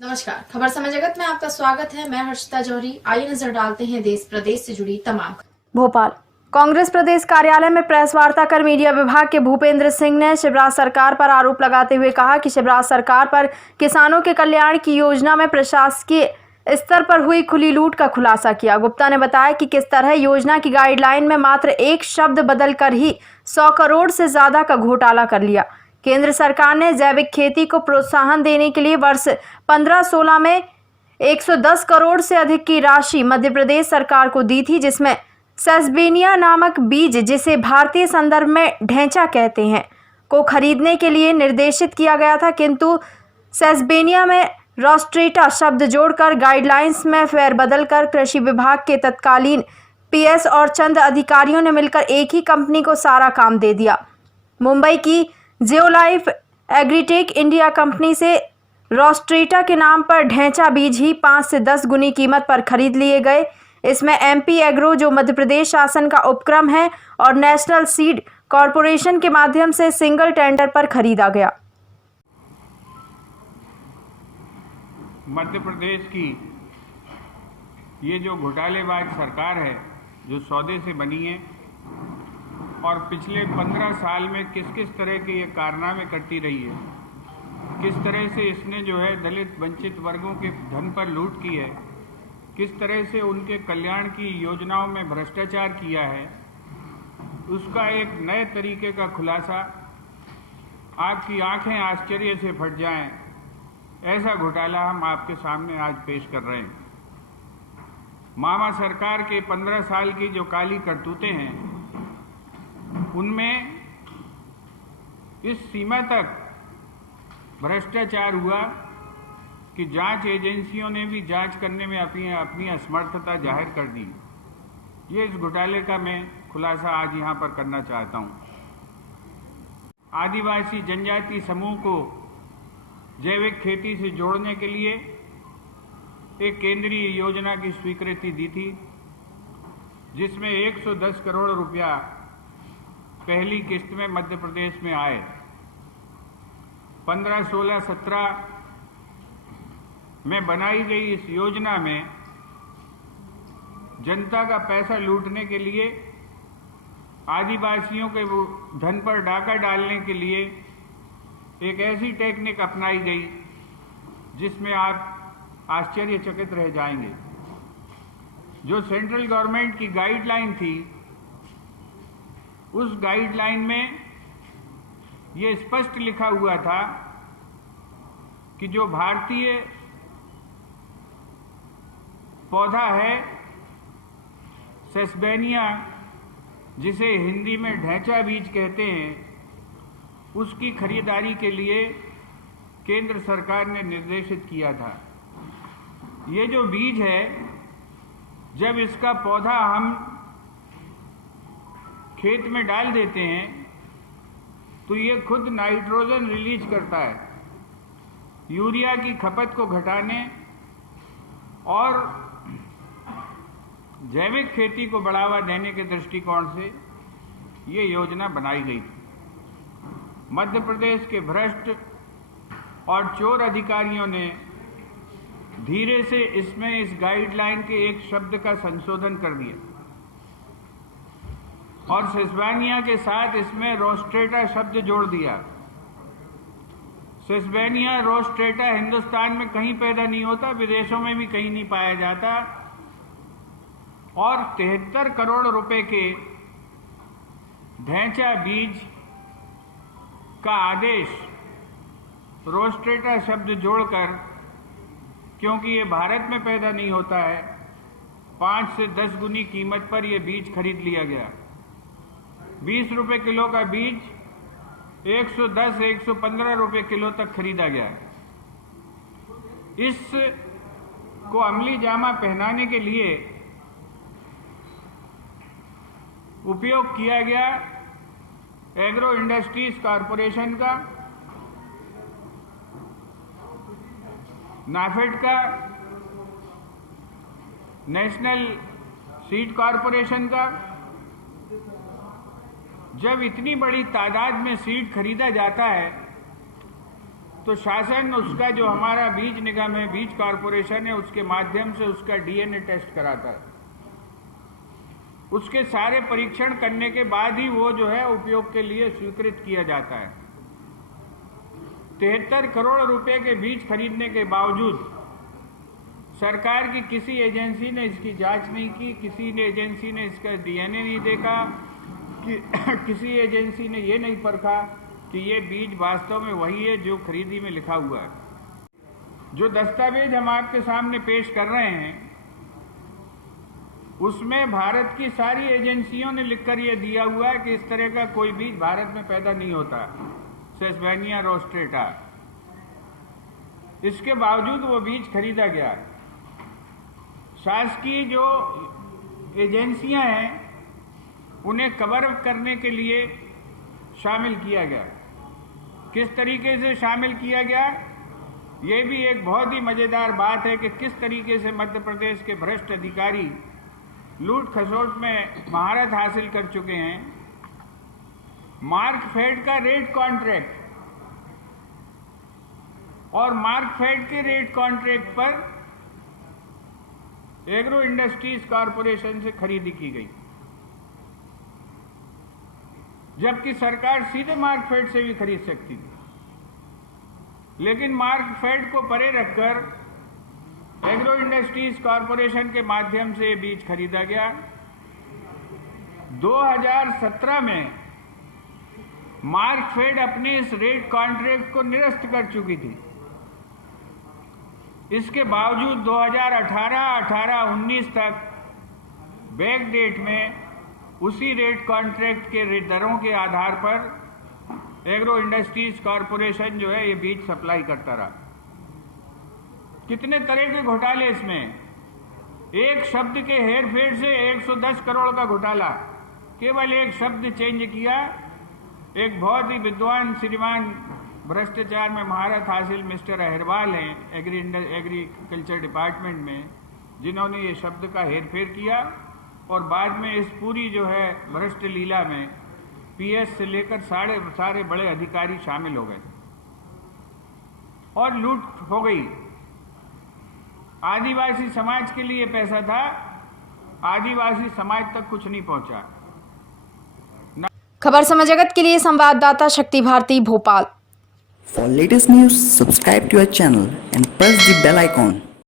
नमस्कार, खबर समय जगत में आपका स्वागत है। मैं हर्षिता जौहरी। आइए नजर डालते हैं देश प्रदेश से जुड़ी तमाम। भोपाल कांग्रेस प्रदेश कार्यालय में प्रेस वार्ता कर मीडिया विभाग के भूपेंद्र सिंह ने शिवराज सरकार पर आरोप लगाते हुए कहा कि शिवराज सरकार पर किसानों के कल्याण की योजना में प्रशासकीय स्तर पर हुई खुली लूट का खुलासा किया। गुप्ता ने बताया कि किस तरह योजना की गाइडलाइन में मात्र एक शब्द बदलकर ही 100 करोड़ से ज्यादा का घोटाला कर लिया। केंद्र सरकार ने जैविक खेती को प्रोत्साहन देने के लिए वर्ष 15-16 में 110 करोड़ से अधिक की राशि मध्य प्रदेश सरकार को दी थी, जिसमें सेसबेनिया नामक बीज, जिसे भारतीय संदर्भ में ढैंचा कहते हैं, को खरीदने के लिए निर्देशित किया गया था, किंतु सेसबेनिया में रोस्ट्रेटा शब्द जोड़कर गाइडलाइंस में फेरबदल कर कृषि विभाग के तत्कालीन पीएस और चंद अधिकारियों ने मिलकर एक ही कंपनी को सारा काम दे दिया। मुंबई की जियोलाइफ एग्रीटेक इंडिया कंपनी से रोस्ट्रेटा के नाम पर ढैंचा बीज ही 5 से 10 गुनी कीमत पर खरीद लिए गए। इसमें एमपी एग्रो, जो मध्य प्रदेश शासन का उपक्रम है, और नेशनल सीड कॉरपोरेशन के माध्यम से सिंगल टेंडर पर खरीदा गया। मध्य प्रदेश की ये जो घोटालेबाज सरकार है, जो सौदे से बनी है और पिछले 15 साल में किस किस तरह के ये कारनामे करती रही है, किस तरह से इसने जो है दलित वंचित वर्गों के धन पर लूट की है, किस तरह से उनके कल्याण की योजनाओं में भ्रष्टाचार किया है, उसका एक नए तरीके का खुलासा। आपकी आंखें आश्चर्य से फट जाएं, ऐसा घोटाला हम आपके सामने आज पेश कर रहे हैं। मामा सरकार के 15 साल की जो काली करतूतें हैं, उनमें इस सीमा तक भ्रष्टाचार हुआ कि जांच एजेंसियों ने भी जांच करने में अपनी असमर्थता जाहिर कर दी। ये इस घोटाले का मैं खुलासा आज यहाँ पर करना चाहता हूँ। आदिवासी जनजाति समूह को जैविक खेती से जोड़ने के लिए एक केंद्रीय योजना की स्वीकृति दी थी, जिसमें 110 करोड़ रुपया पहली किस्त में मध्य प्रदेश में आए। 15, 16, 17 में बनाई गई इस योजना में जनता का पैसा लूटने के लिए, आदिवासियों के धन पर डाका डालने के लिए एक ऐसी टेक्निक अपनाई गई जिसमें आप आश्चर्यचकित रह जाएंगे। जो सेंट्रल गवर्नमेंट की गाइडलाइन थी, उस गाइडलाइन में ये स्पष्ट लिखा हुआ था कि जो भारतीय पौधा है सेसबेनिया, जिसे हिंदी में ढैंचा बीज कहते हैं, उसकी खरीदारी के लिए केंद्र सरकार ने निर्देशित किया था। ये जो बीज है, जब इसका पौधा हम खेत में डाल देते हैं तो ये खुद नाइट्रोजन रिलीज करता है। यूरिया की खपत को घटाने और जैविक खेती को बढ़ावा देने के दृष्टिकोण से ये योजना बनाई गई थी। मध्य प्रदेश के भ्रष्ट और चोर अधिकारियों ने धीरे से इसमें इस गाइडलाइन के एक शब्द का संशोधन कर दिया और सेसबेनिया के साथ इसमें रोस्ट्रेटा शब्द जोड़ दिया। सेसबेनिया रोस्ट्रेटा हिंदुस्तान में कहीं पैदा नहीं होता, विदेशों में भी कहीं नहीं पाया जाता, और 73 करोड़ रुपए के ढैंचा बीज का आदेश रोस्ट्रेटा शब्द जोड़कर, क्योंकि ये भारत में पैदा नहीं होता है, 5 से 10 गुनी कीमत पर यह बीज खरीद लिया गया। 20 रुपए किलो का बीज 110 से 115 रुपए किलो तक खरीदा गया। इस को अमली जामा पहनाने के लिए उपयोग किया गया एग्रो इंडस्ट्रीज कॉरपोरेशन का, नाफेड का, नेशनल सीड कॉरपोरेशन का। जब इतनी बड़ी तादाद में सीड खरीदा जाता है तो शासन उसका जो हमारा बीज निगम है, बीज कॉरपोरेशन है, उसके माध्यम से उसका डीएनए टेस्ट कराता है। उसके सारे परीक्षण करने के बाद ही वो जो है उपयोग के लिए स्वीकृत किया जाता है। 73 करोड़ रुपए के बीज खरीदने के बावजूद सरकार की किसी एजेंसी ने इसकी जांच नहीं की, किसी ने एजेंसी ने इसका डीएनए नहीं देखा, कि किसी एजेंसी ने ये नहीं परखा कि ये बीज वास्तव में वही है जो खरीदी में लिखा हुआ है। जो दस्तावेज हम आपके सामने पेश कर रहे हैं उसमें भारत की सारी एजेंसियों ने लिखकर ये दिया हुआ है कि इस तरह का कोई बीज भारत में पैदा नहीं होता, सेसबेनिया रोस्ट्रेटा। इसके बावजूद वो बीज खरीदा गया। शासकीय जो एजेंसियां हैं उन्हें कवर अप करने के लिए शामिल किया गया। किस तरीके से शामिल किया गया, ये भी एक बहुत ही मजेदार बात है कि किस तरीके से मध्य प्रदेश के भ्रष्ट अधिकारी लूट खसोट में महारत हासिल कर चुके हैं। मार्कफेड का रेट कॉन्ट्रैक्ट और मार्कफेड के रेट कॉन्ट्रैक्ट पर एग्रो इंडस्ट्रीज कॉरपोरेशन से खरीदी की गई, जबकि सरकार सीधे मार्कफेड से भी खरीद सकती थी। लेकिन मार्कफेड को परे रखकर एग्रो इंडस्ट्रीज कॉरपोरेशन के माध्यम से बीज खरीदा गया। 2017 में मार्कफेड अपने इस रेट कॉन्ट्रैक्ट को निरस्त कर चुकी थी। इसके बावजूद 2018-19 तक बैक डेट में उसी रेट कॉन्ट्रैक्ट के दरों के आधार पर एग्रो इंडस्ट्रीज कॉरपोरेशन जो है ये बीज सप्लाई करता रहा। कितने तरह के घोटाले इसमें, एक शब्द के हेरफेर से 110 करोड़ का घोटाला, केवल एक शब्द चेंज किया। एक बहुत ही विद्वान श्रीमान भ्रष्टाचार में महारत हासिल मिस्टर अहिरवाल हैं एग्रीकल्चर डिपार्टमेंट में, जिन्होंने ये शब्द का हेरफेर किया और बाद में इस पूरी जो है भ्रष्ट लीला में पीएस से लेकर सारे बड़े अधिकारी शामिल हो गए और लूट हो गई। आदिवासी समाज के लिए पैसा था, आदिवासी समाज तक कुछ नहीं पहुंचा। खबर समय जगत के लिए संवाददाता शक्ति Bharti, Bhopal. For latest news, subscribe to our channel and press the bell icon.